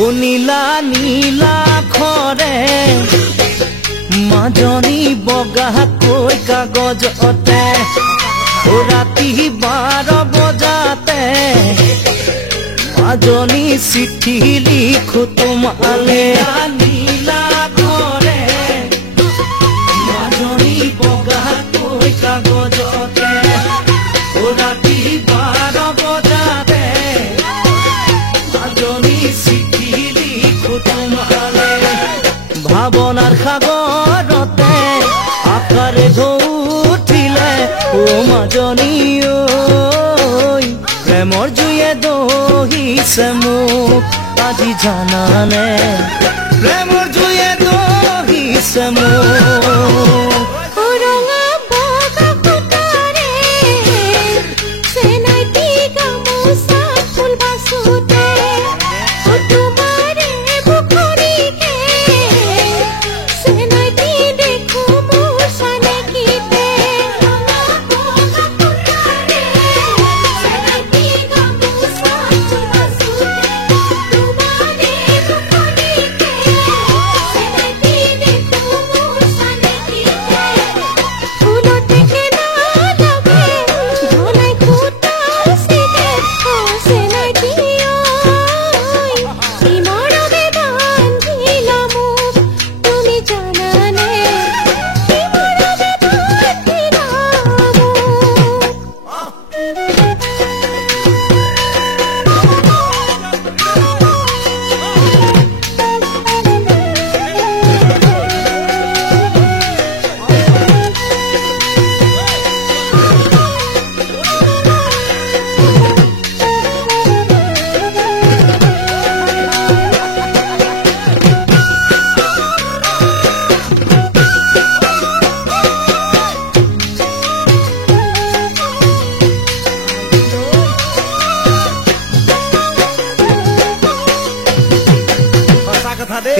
ও নীলা নীলা খৰে মাজনী বগাকৈ কাগজ অতে ও ৰাতি 12 বজাতে মাজনী চিঠি লিখো তোমালে নীলা খৰে মাজনী বগাকৈ কাগজ অতে ও ৰাতি 12 বজাতে মাজনী চিঠি লিখো তোমালে ভাৱনাৰ সাগৰতে আকাৰে ঢৌঠিলে ও মাজনী ঐ প্ৰেমৰ জুয়ে দহিছে মোক আজি জানানে প্ৰেমৰ জুয়ে দহিছে মোক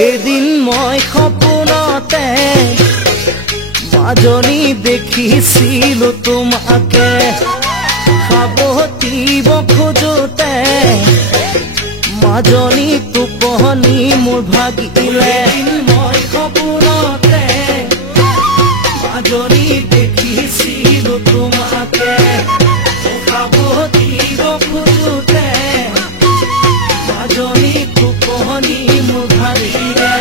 এদিন মই সপোনতে মাজনী দেখিছিলো তোমাকে সাৱটিব খোজোতে মাজনী টোপনি মোৰ ভাগিলে মই সপোনতে মাজনী দেখিছিলো তোমাকে সাৱটিব খোজোতে মাজনী টোপনি মোৰ ভাগিলে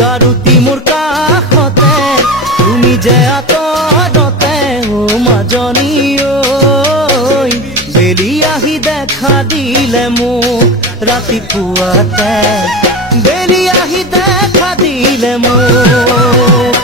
গাৰুটি মোৰ কাষতে তুমি যে আঁতৰতে ও মাজনী ঐ বেলি আহি দেখা দিলে মোক ৰাতিপুৱাতে বেলি আহি দেখা দিলে মোক